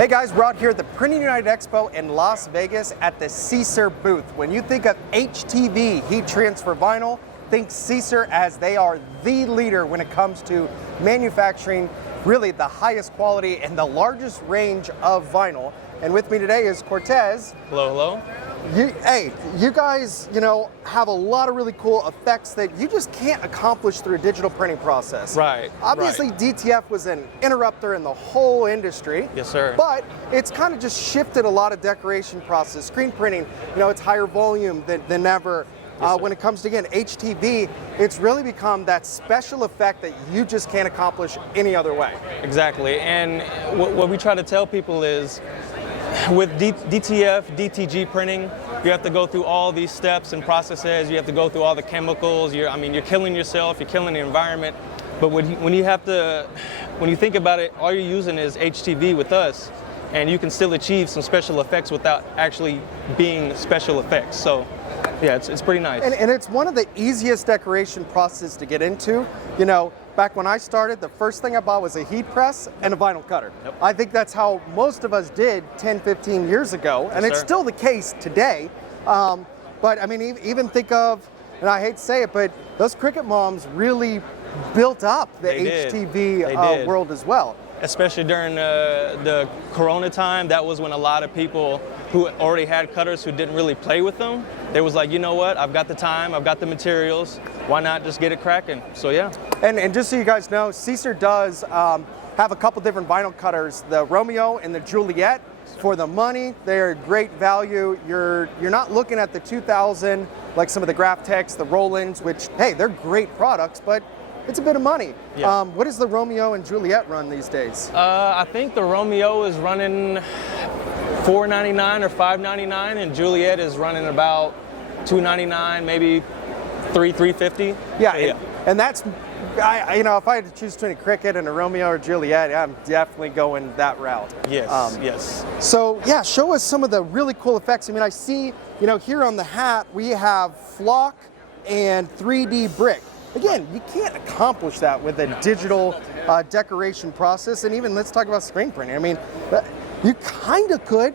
Hey guys, we're out here at the Printing United Expo in Las Vegas at the Siser booth. When you think of HTV, heat transfer vinyl, think Siser, as they are the leader when it comes to manufacturing really the highest quality and the largest range of vinyl. And with me today is Cortez. Hello, hello. You guys, have a lot of really cool effects that you just can't accomplish through a digital printing process. Right. Obviously, right. DTF was an interrupter in the whole industry. Yes, sir. But it's kind of just shifted a lot of decoration process. Screen printing, it's higher volume than ever. Yes, when it comes to, again, HTV, it's really become that special effect that you just can't accomplish any other way. Exactly. And what we try to tell people is, with DTF, DTG printing, you have to go through all these steps and processes. You have to go through all the chemicals. You're killing yourself. You're killing the environment. But when you think about it, all you're using is HTV with us, and you can still achieve some special effects without actually being special effects. So, yeah, it's pretty nice. And it's one of the easiest decoration processes to get into. Back when I started, the first thing I bought was a heat press and a vinyl cutter. Yep. I think that's how most of us did 10, 15 years ago, and Yes, it's sir. still the case today. But I mean, even think of, and I hate to say it, but those Cricut moms really built up the HTV world as well. Especially during the Corona time, that was when a lot of people who already had cutters who didn't really play with them, they was like, you know what, I've got the time, I've got the materials, why not just get it cracking? So yeah. And just so you guys know, Siser does have a couple different vinyl cutters, the Romeo and the Juliet. For the money, they're great value. You're not looking at the 2000, like some of the Graphtex, the Rolands, which, hey, they're great products, but it's a bit of money. Yeah. What does the Romeo and Juliet run these days? I think the Romeo is running $4.99 or $5.99, and Juliet is running about $2.99, maybe $3.50. Yeah. And that's, if I had to choose between a Cricut and a Romeo or Juliet, I'm definitely going that route. Yes, yes. So yeah, show us some of the really cool effects. I mean, I see, here on the hat, we have flock and 3D brick. Again, you can't accomplish that with a digital decoration process. And even let's talk about screen printing. I mean, you kind of could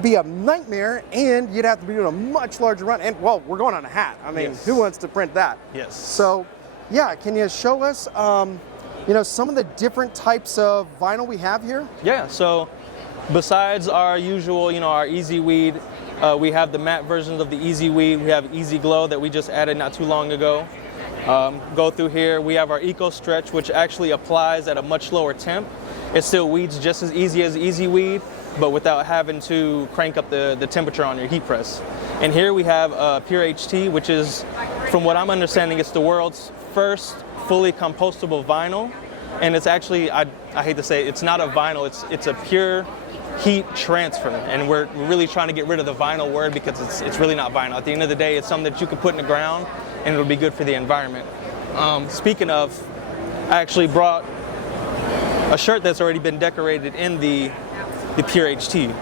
be a nightmare, and you'd have to be doing a much larger run. And well, we're going on a hat. I mean, Yes. Who wants to print that? Yes. So yeah, can you show us, some of the different types of vinyl we have here? Yeah, so besides our usual, our Easy Weed, we have the matte versions of the Easy Weed. We have Easy Glow that we just added not too long ago. Go through here, we have our Eco Stretch, which actually applies at a much lower temp. It still weeds just as easy as Easy Weed, but without having to crank up the temperature on your heat press. And here we have Pure HT, which is, from what I'm understanding, it's the world's first fully compostable vinyl. And it's actually, I hate to say it, it's not a vinyl, it's a pure heat transfer. And we're really trying to get rid of the vinyl word, because it's really not vinyl. At the end of the day, it's something that you can put in the ground and it'll be good for the environment. Speaking of, I actually brought a shirt that's already been decorated in the Pure HT.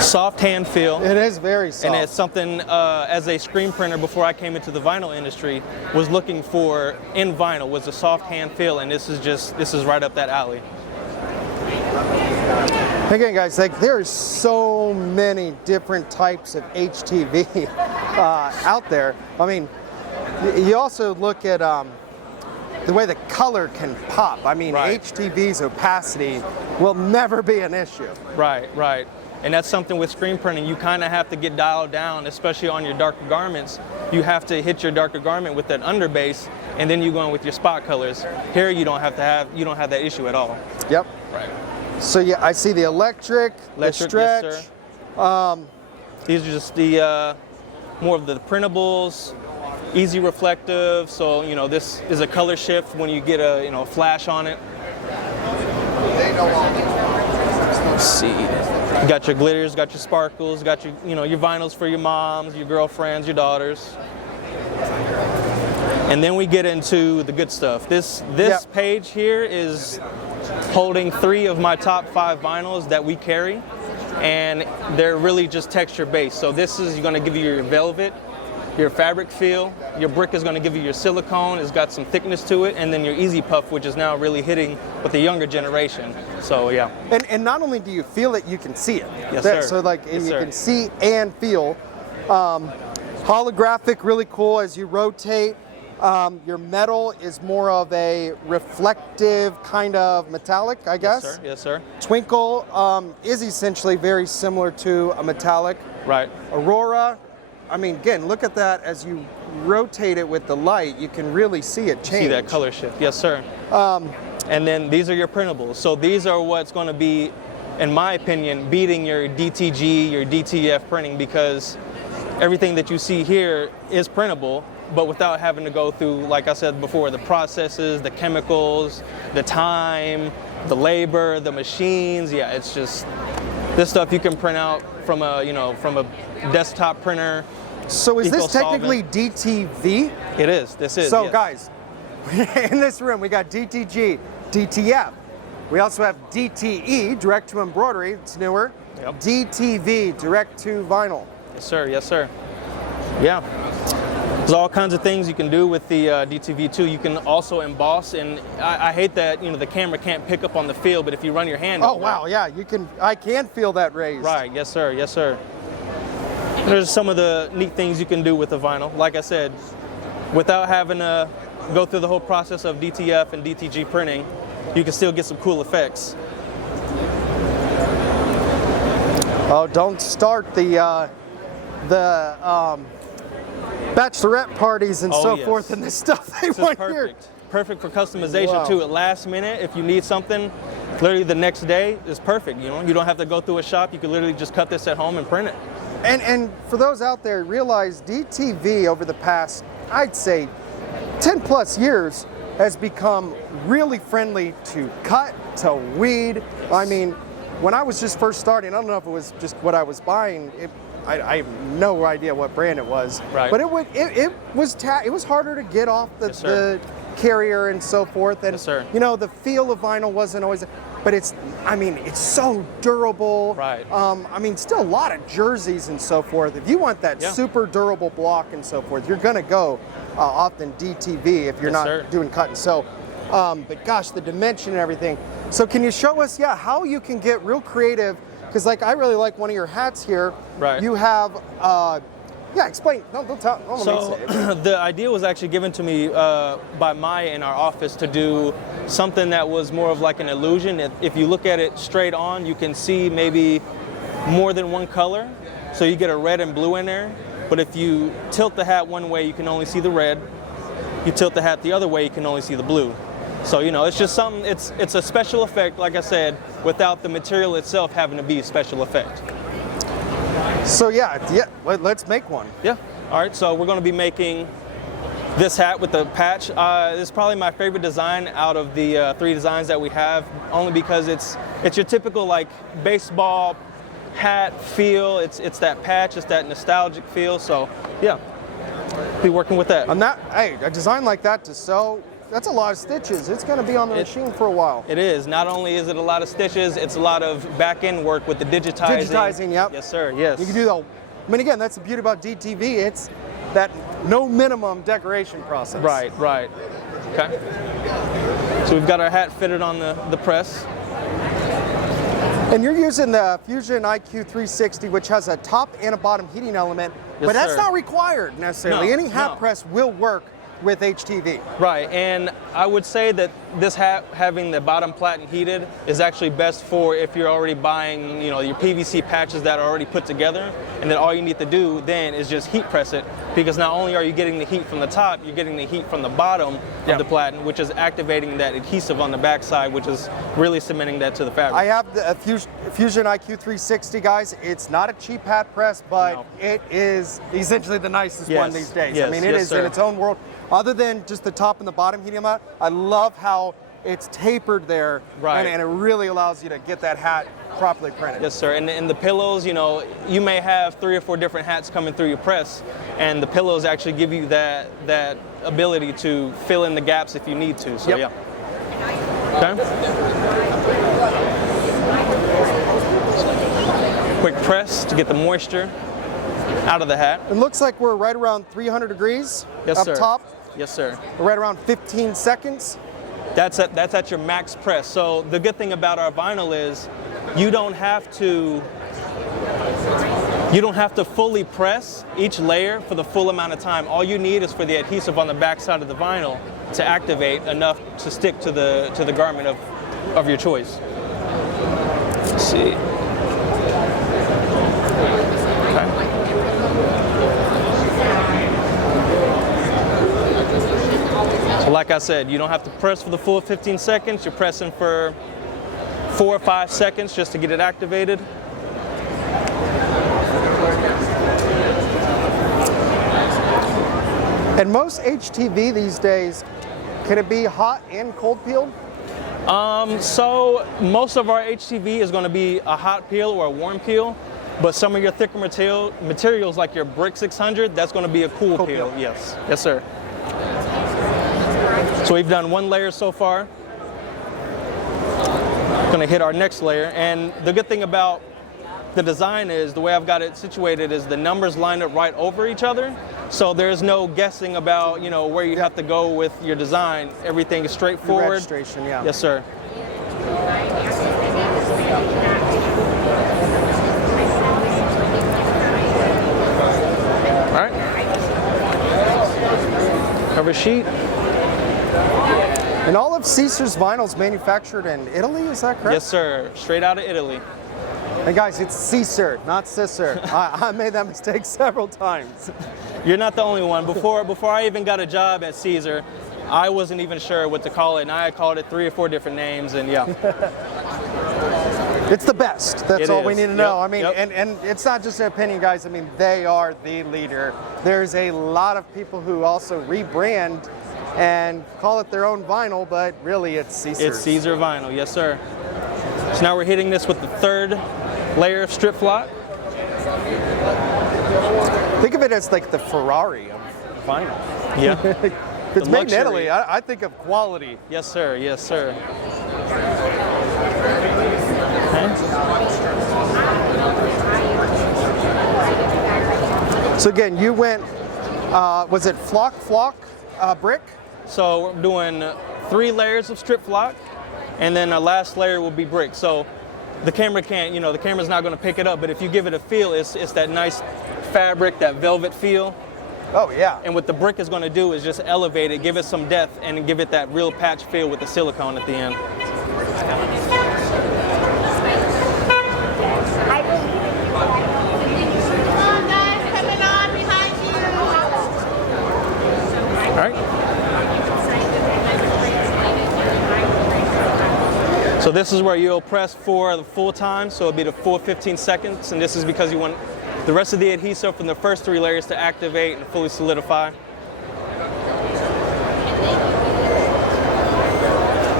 Soft hand feel. It is very soft. And it's something, as a screen printer before I came into the vinyl industry, was looking for in vinyl, was a soft hand feel, and this is right up that alley. Again, guys, there's so many different types of HTV out there. I mean, you also look at the way the color can pop. I mean, Right. HTV's opacity will never be an issue. Right, right. And that's something with screen printing, you kind of have to get dialed down, especially on your darker garments. You have to hit your darker garment with that underbase, and then you go in with your spot colors. Here, you don't have that issue at all. Yep. Right. So yeah, I see the electric, the stretch. Yes, sir. These are just the more of the printables, easy reflective. So this is a color shift when you get a flash on it. Let's see. You got your glitters, got your sparkles, got your your vinyls for your moms, your girlfriends, your daughters. And then we get into the good stuff. This Yep. page here is holding 3 of my top 5 vinyls that we carry, and they're really just texture based. So this is going to give you your velvet, your fabric feel. Your brick is going to give you your silicone. It's got some thickness to it, and then your easy puff, which is now really hitting with the younger generation. So yeah. And not only do you feel it, you can see it. Yes, sir. So like Yes, you sir. can see and feel. Holographic, really cool as you rotate. Your metal is more of a reflective kind of metallic, I guess. Yes, sir. Yes, sir. Twinkle is essentially very similar to a metallic. Right. Aurora, I mean, again, look at that as you rotate it with the light, you can really see it change. See that color shift. Yes, sir. And then these are your printables. So these are what's going to be, in my opinion, beating your DTG, your DTF printing, because everything that you see here is printable, but without having to go through, like I said before, the processes, the chemicals, the time, the labor, the machines. Yeah, it's just, this stuff you can print out from a, from a desktop printer. So is this eco-solvent. technically DTV? It is. This is. So yes. guys, in this room we got DTG, DTF. We also have DTE, direct to embroidery, it's newer. Yep. DTV, direct to vinyl. Yes, sir. Yes, sir. Yeah. There's all kinds of things you can do with the DTV too. You can also emboss, and I hate that the camera can't pick up on the feel, but if you run your hand Oh over wow, yeah, you can. I can feel that raised. Right, yes sir, yes sir. There's some of the neat things you can do with the vinyl. Like I said, without having to go through the whole process of DTF and DTG printing, you can still get some cool effects. Oh, don't start the bachelorette parties and so yes. forth and this stuff they This is want here. perfect. Perfect for customization Wow. too. At last minute, if you need something, literally the next day is perfect. You don't have to go through a shop. You can literally just cut this at home and print it. And for those out there, realize DTV over the past, I'd say, 10 plus years has become really friendly to cut, to weed. I mean, when I was just first starting, I don't know if it was just what I was buying. I have no idea what brand it was, Right. but it was harder to get off the Yes, sir. carrier and so forth, and Yes, sir. the feel of vinyl wasn't always, but it's so durable. Right. Still a lot of jerseys and so forth. If you want that Yeah. super durable block and so forth, you're gonna go often DTV if you're Yes, not sir. doing cut and sew. But gosh, the dimension and everything. So can you show us, how you can get real creative? Because I really like one of your hats here. Right. You have, explain. No, don't tell. Don't let me So say it. the idea was actually given to me by Maya in our office to do something that was more of like an illusion. If you look at it straight on, you can see maybe more than one color. So you get a red and blue in there. But if you tilt the hat one way, you can only see the red. You tilt the hat the other way, you can only see the blue. So it's just something. It's a special effect, like I said, without the material itself having to be a special effect. So let's make one. Yeah. All right. So we're going to be making this hat with the patch. This is probably my favorite design out of the 3 designs that we have, only because it's your typical like baseball hat feel. It's that patch. It's that nostalgic feel. So yeah, be working with that. On that, a design like that to sew, that's a lot of stitches. It's going to be on the machine for a while. It is. Not only is it a lot of stitches, it's a lot of back-end work with the digitizing. Digitizing, yep. Yes, sir. Yes. You can do that. Again, that's the beauty about DTV. It's that no minimum decoration process. Right. Okay. So we've got our hat fitted on the press. And you're using the Fusion IQ 360, which has a top and a bottom heating element, Yes, but that's sir. not required necessarily. No, Any hat no. press will work with HTV. Right, and I would say that this hat having the bottom platen heated is actually best for if you're already buying, your PVC patches that are already put together, and then all you need to do then is just heat press it, because not only are you getting the heat from the top, you're getting the heat from the bottom of the platen, which is activating that adhesive on the backside, which is really cementing that to the fabric. I have the Fusion IQ 360, guys. It's not a cheap hat press, but No. it is essentially the nicest Yes, one these days. yes, it yes, is sir. in its own world. Other than just the top and the bottom heating element, I love how it's tapered there, Right. and it really allows you to get that hat properly printed. Yes, sir. And the pillows, you may have 3 or 4 different hats coming through your press, and the pillows actually give you that ability to fill in the gaps if you need to. So Yep. yeah. Okay. Quick press to get the moisture. out of the hat. It looks like we're right around 300 degrees Yes, up sir. top. Yes, sir. We're right around 15 seconds. That's at your max press. So the good thing about our vinyl is you don't have to fully press each layer for the full amount of time. All you need is for the adhesive on the back side of the vinyl to activate enough to stick to the garment of your choice. Let's see. So like I said, you don't have to press for the full 15 seconds. You're pressing for 4 or 5 seconds just to get it activated. And most HTV these days, can it be hot and cold peeled? So most of our HTV is going to be a hot peel or a warm peel, but some of your thicker materials like your Brick 600, that's going to be a cool peel. Yes, yes, sir. So we've done 1 layer so far. Going to hit our next layer, and the good thing about the design is the way I've got it situated is the numbers line up right over each other. So there's no guessing about, you know, where you have to go with your design. Everything is straightforward. Registration, yeah. Yes, sir. All right. Cover sheet. And all of Siser's vinyl is manufactured in Italy, is that correct? Yes, sir. Straight out of Italy. And guys, it's Siser, not Siser. I made that mistake several times. You're not the only one. Before I even got a job at Siser, I wasn't even sure what to call it, and I had called it 3 or 4 different names, and yeah. It's the best. That's all we need to know. I mean, Yep. and it's not just an opinion, guys. I mean, they are the leader. There's a lot of people who also rebrand and call it their own vinyl, but really it's Siser's. It's Siser vinyl, yes, sir. So now we're hitting this with the 3rd layer of strip flock. Think of it as like the Ferrari of vinyl. Yeah. It's made in luxury. Italy. I think of quality. Yes, sir. Yes, sir. So again, you went, was it flock, brick? So we're doing 3 layers of strip flock, and then our last layer will be brick. So the camera can't, you know, the camera's not going to pick it up, but if you give it a feel, it's that nice fabric, that velvet feel. Oh yeah. And what the brick is going to do is just elevate it, give it some depth, and give it that real patch feel with the silicone at the end. All right. So this is where you'll press for the full time, so it'll be the full 15 seconds, and this is because you want the rest of the adhesive from the first 3 layers to activate and fully solidify.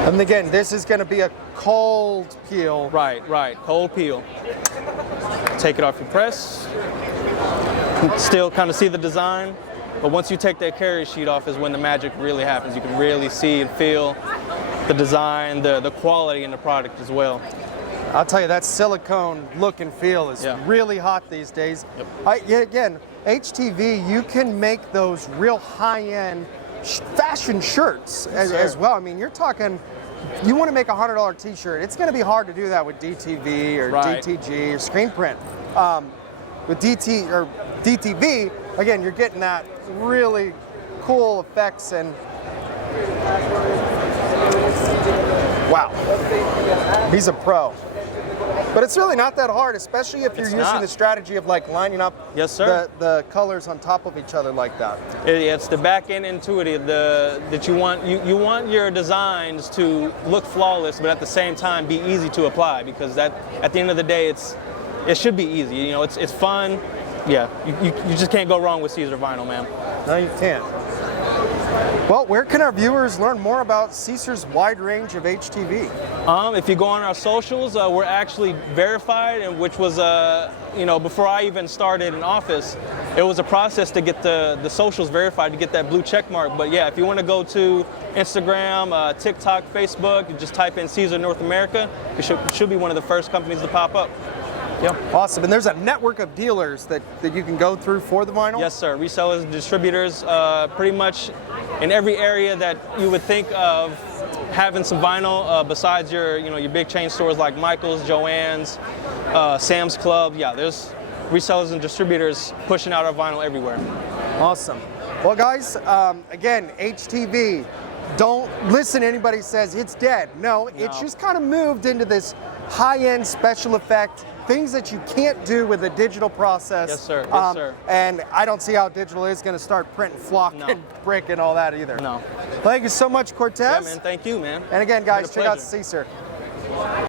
And again, this is going to be a cold peel. Right, cold peel. Take it off your press. Still kind of see the design, but once you take that carrier sheet off is when the magic really happens. You can really see and feel the design, the quality in the product as well. I'll tell you, that silicone look and feel is really hot these days. Yep. Again, HTV, you can make those real high-end fashion shirts as well. I mean, you're talking, you want to make a $100 t-shirt, it's going to be hard to do that with DTV or DTG or screen print. With DTV, again, you're getting that really cool effects and wow, he's a pro. But it's really not that hard, especially if you're using the strategy of like lining up the colors on top of each other like that. It's the back end intuitive that you want. You want your designs to look flawless, but at the same time be easy to apply, because that at the end of the day it should be easy. You know, it's fun. Yeah, you just can't go wrong with Siser vinyl, man. No, you can't. Well, where can our viewers learn more about Siser's wide range of HTV? If you go on our socials, we're actually verified, and which was, before I even started in office, it was a process to get the socials verified to get that blue check mark. But yeah, if you want to go to Instagram, TikTok, Facebook, you just type in Siser North America, it should be one of the first companies to pop up. Yep. Awesome. And there's a network of dealers that you can go through for the vinyl? Yes, sir. Resellers and distributors, pretty much in every area that you would think of having some vinyl, besides your big chain stores like Michael's, Joann's, Sam's Club. Yeah, there's resellers and distributors pushing out our vinyl everywhere. Awesome. Well, guys, again, HTV, don't listen to anybody who says it's dead. No, it's just kind of moved into this high-end special effect, things that you can't do with a digital process. Yes, sir. Yes, sir. And I don't see how digital is going to start printing flock and brick and all that either. No. Thank you so much, Cortez. Yeah, man. Thank you, man. And again, guys, It's been check a out Siser.